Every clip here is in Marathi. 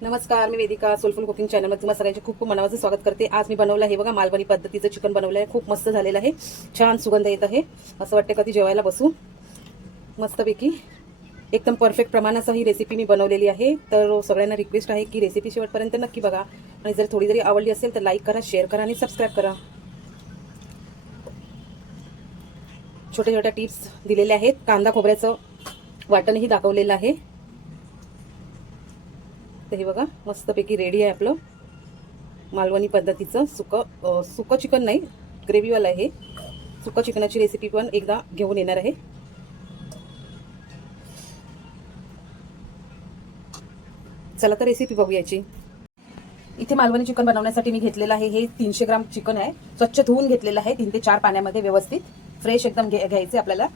नमस्कार मी वेदिका सोलफुल कुकिंग चॅनलमध्ये तुम्हाला सगळ्यांचे खूप खूप मनापासून स्वागत करते. आज मी बनवलं आहे बघा मालवणी पद्धतीचं चिकन बनवलं आहे खूप मस्त झालेलं आहे. छान सुगंध येत आहे. असं वाटतं कधी जेवायला बसू. मस्तपैकी. एकदम परफेक्ट प्रमाणासह ही रेसिपी मी बनवलेली आहे. तर सगळ्यांना रिक्वेस्ट आहे की रेसिपी शेवटपर्यंत नक्की बघा. आणि जर थोडी जरी आवडली असेल तर लाईक करा शेअर करा आणि सबस्क्राईब करा. छोट्या छोट्या टिप्स दिलेल्या आहेत. कांदा खोबऱ्याचं वाटणही दाखवलेलं आहे. हे बघा मस्तपैकी रेडी आहे आपलं. मालवणी पद्धतीचं सुकं सुकं चिकन नाही ग्रेव्हीवालं आहे. सुकं चिकनाची रेसिपी पण एकदा घेऊन येणार आहे. चला तर रेसिपी बघूयाची इथे मालवणी चिकन बनवण्यासाठी मी घेतलेलं आहे हे तीनशे ग्राम चिकन आहे. स्वच्छ धुवून घेतलेलं आहे तीन ते चार पाण्यामध्ये व्यवस्थित. फ्रेश एकदम घे घ्यायचे आपल्याला.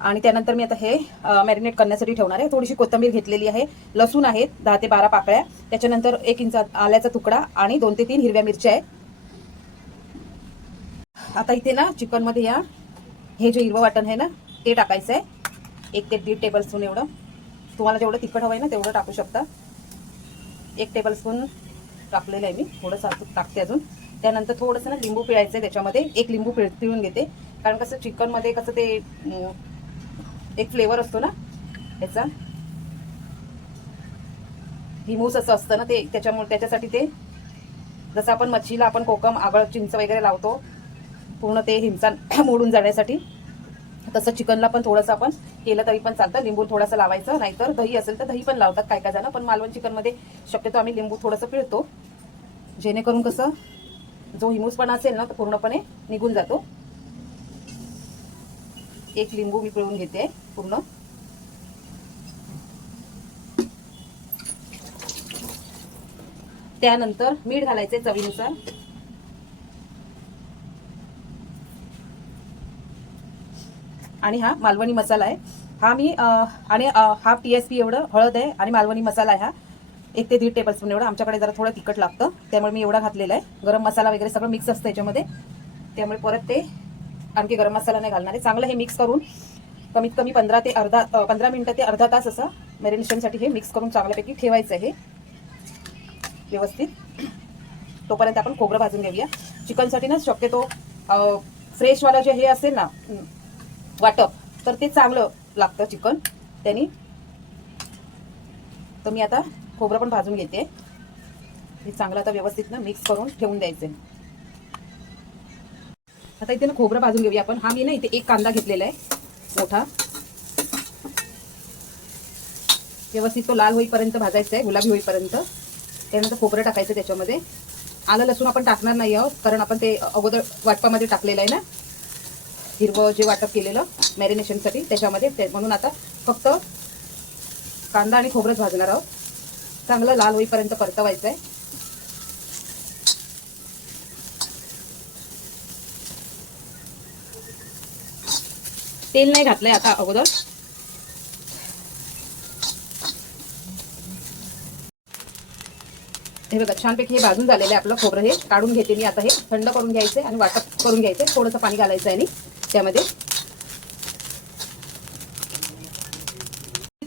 आणि त्यानंतर मी आता हे मॅरिनेट करण्यासाठी ठेवणार आहे. थोडीशी कोथंबीर घेतलेली आहे. लसूण आहेत दहा ते बारा पाकळ्या. त्याच्यानंतर एक इंच आल्याचा तुकडा आणि दोन ते तीन हिरव्या मिरच्या आहेत. आता इथे ना चिकनमध्ये या. हे जे हिरवं वाटण आहे ना ते टाकायचं आहे. एक ते दीड टेबलस्पून एवढं. तुम्हाला जेवढं तिखट हवं आहे ना तेवढं टाकू शकता. एक टेबलस्पून टाकलेलं आहे मी. थोडंसं टाकते अजून. त्यानंतर थोडंसं ना लिंबू पिळायचं आहे त्याच्यामध्ये. एक लिंबू पिळ पिळून घेते. कारण कसं चिकनमध्ये कसं ते एक फ्लेवर असतो ना याचा हिमूस असं असतं ना ते त्याच्यामुळे त्याच्यासाठी ते जसं आपण मच्छीला आपण कोकम आगळ चिंच वगैरे लावतो पूर्ण ते हिमसान मोडून जाण्यासाठी. तसं चिकनला पण थोडंसं आपण केलं तरी पण चालतं. लिंबू थोडंसं लावायचं नाहीतर दही असेल तर दही पण लावतात काय काय जण पण मालवण चिकनमध्ये शक्यतो आम्ही लिंबू थोडंसं पिळतो. जेणेकरून कसं जो हिमूसपणा असेल ना तो पूर्णपणे निघून जातो. एक लिंबू मी पिळून घेते पूर्ण. त्यानंतर मीठ घालायचे चवीनुसार. आणि हा मालवणी मसाला आहे. हा मी आणि हा टी एस पी एवढं हळद आहे आणि मालवणी मसाला आहे हा. एक ते दीड टेबलस्पून एवढं. आमच्याकडे जरा थोडं तिखट लागतं. त्यामुळे मी एवढा घातलेला आहे. गरम मसाला वगैरे सगळं मिक्स असतं याच्यामध्ये. त्यामुळे परत ते आणखी गरम मसाला नाही घालणार आहे. चांगलं हे मिक्स करून कमीत कमी पंधरा ते अर्धा पंधरा मिनटं ते अर्धा तास असं मॅरिनेशनसाठी हे मिक्स करून चांगल्यापैकी ठेवायचं आहे व्यवस्थित. तोपर्यंत आपण खोबरं भाजून घेऊया. चिकनसाठी ना शक्यतो फ्रेशवाला जे हे असेल ना वाटप तर ते चांगलं लागतं चिकन. त्यांनी तर मी आता खोबरं पण भाजून घेते. हे चांगलं आता व्यवस्थित ना मिक्स करून ठेवून द्यायचे आता इथे ना खोबरं भाजून घेऊया आपण. हा मी ना इथे एक कांदा घेतलेला आहे मोठा. व्यवस्थित तो लाल होईपर्यंत भाजायचा आहे गुलाबी होईपर्यंत. त्यानंतर खोबरं टाकायचं त्याच्यामध्ये. आलं लसूण आपण टाकणार नाही आहोत कारण आपण ते अगोदर वाटपामध्ये टाकलेलं आहे ना. हिरवं जे वाटप केलेलं मॅरिनेशनसाठी त्याच्यामध्ये ते म्हणून आता फक्त कांदा आणि खोबरंच भाजणार आहोत. चांगलं लाल होईपर्यंत परतवायचं आहे तेल नाही घातलंय आता अगोदर. हे बघा छानपैकी हे भाजून झालेलं आहे आपलं खोबरं हे. काढून घेते मी आता हे. थंड करून घ्यायचे आणि वाटप करून घ्यायचे. थोडंसं पाणी घालायचं आहे आणि त्यामध्ये.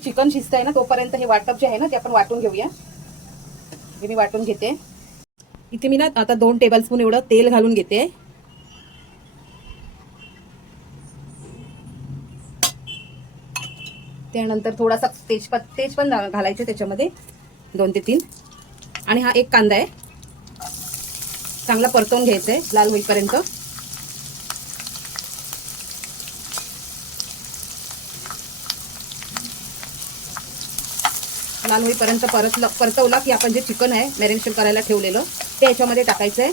चिकन शिजत आहे ना तोपर्यंत हे वाटप जे आहे ना ते आपण वाटून घेऊया. हे मी वाटून घेते. इथे मी ना आता दोन टेबलस्पून एवढं तेल घालून घेते. त्यानंतर थोडासा तेजपत तेज पण घालायचे त्याच्यामध्ये. दोन ते तीन. आणि हा एक कांदा आहे. चांगला परतवून घ्यायचा आहे लाल होईपर्यंत. लाल होईपर्यंत परतलं परतवला की आपण जे चिकन आहे मॅरिनेशन करायला ठेवलेलं ते याच्यामध्ये टाकायचं आहे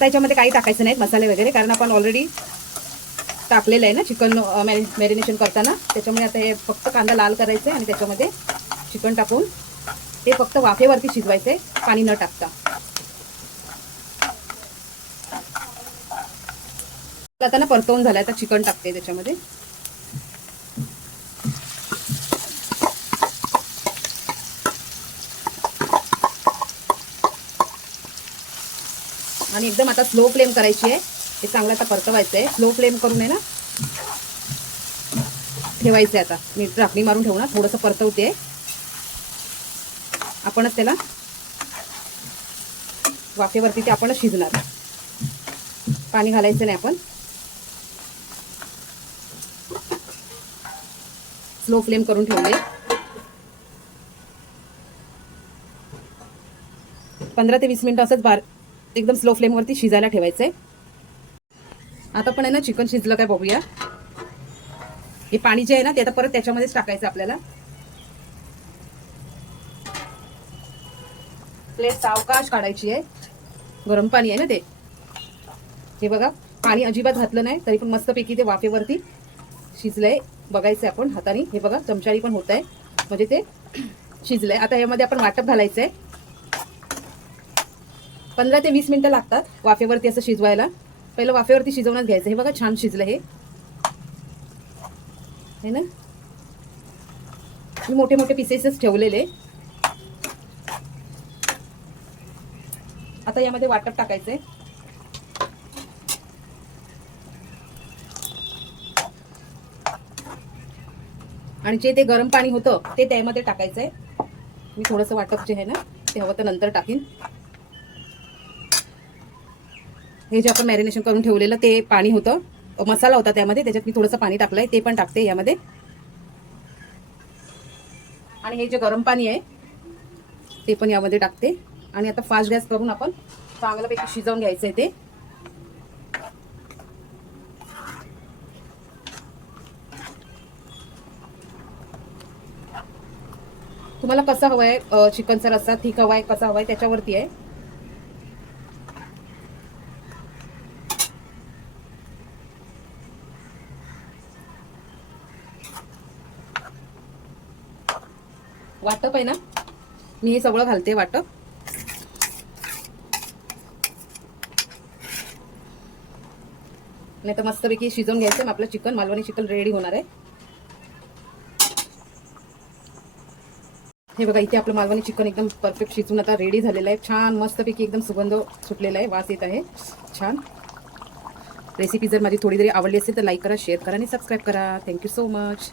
आता याच्यामध्ये काही टाकायचं नाहीत मसाले वगैरे कारण आपण ऑलरेडी टाकलेलं आहे ना चिकन मॅरिनेशन करताना. त्याच्यामुळे आता हे फक्त कांदा लाल करायचं आहे आणि त्याच्यामध्ये चिकन टाकून ते फक्त वाफेवरती शिजवायचं आहे पाणी न टाकता. आता ना परतवून झालं आता चिकन टाकते त्याच्यामध्ये. आणि एकदम आता स्लो फ्लेम करायची आहे. हे चांगलं आता परतवायचं आहे. स्लो फ्लेम करून आहे ना? ठेवायचं आहे आता. मी झाकणी मारून ठेवणार. थोडंसं परतवते. आपणच त्याला वाफेवरती ते आपणच शिजणार. पाणी घालायचं नाही आपण. स्लो फ्लेम करून ठेवले पंधरा ते वीस मिनिटं असंच बार एकदम स्लो फ्लेमवरती शिजायला ठेवायचंय. आता पण आहे ना चिकन शिजलं काय बघूया. हे पाणी जे आहे ना ते आता परत त्याच्यामध्येच टाकायचं आपल्याला. प्लेट सावकाश काढायची आहे. गरम पाणी आहे ना ते. हे बघा पाणी अजिबात घातलं नाही तरी पण मस्तपैकी ते वाफेवरती शिजलंय. बघायचंय आपण हाताने. हे बघा चमचानी पण होत आहे म्हणजे ते शिजलंय. आता यामध्ये आपण वाटप घालायचंय. पंधरा ते वीस मिनिटं लागतात वाफेवरती असं शिजवायला. पहिलं वाफेवरती शिजवूनच घ्यायचं. हे बघा छान शिजलं हे. है ना? मी मोठे मोठे पीसेसच ठेवलेले. आता यामध्ये वाटप टाकायचंय. आणि जे ते गरम पाणी होतं ते त्यामध्ये टाकायचंय. मी थोडंसं वाटप जे आहे ना ते हवं तर नंतर टाकीन. हे जे आपण मॅरिनेशन करून ठेवलेलं ते पाणी होतं. मसाला होता त्यामध्ये त्याच्यात मी थोडंसं पाणी टाकलंय ते पण टाकते यामध्ये. आणि हे जे गरम पाणी आहे ते पण यामध्ये टाकते. आणि आता फास्ट गॅस करून आपण चांगल्यापैकी शिजवून घ्यायचं आहे ते. तुम्हाला कसा हवं आहे चिकनचा रस्सा ठीक आहे कसा हवा आहे त्याच्यावरती आहे. वाटप आहे ना? मी हे सगळं घालते वाटप. नाही तर मस्तपैकी शिजवून घ्यायचं. आपलं चिकन मालवणी चिकन रेडी होणार आहे. हे बघा इथे आपलं मालवणी चिकन एकदम परफेक्ट शिजून आता रेडी झालेलं आहे. छान मस्तपैकी एकदम सुगंध सुटलेला आहे. वास येत आहे. छान. रेसिपी जर माझी थोडी जरी आवडली असेल तर लाईक करा शेअर करा आणि सबस्क्राईब करा. Thank you so much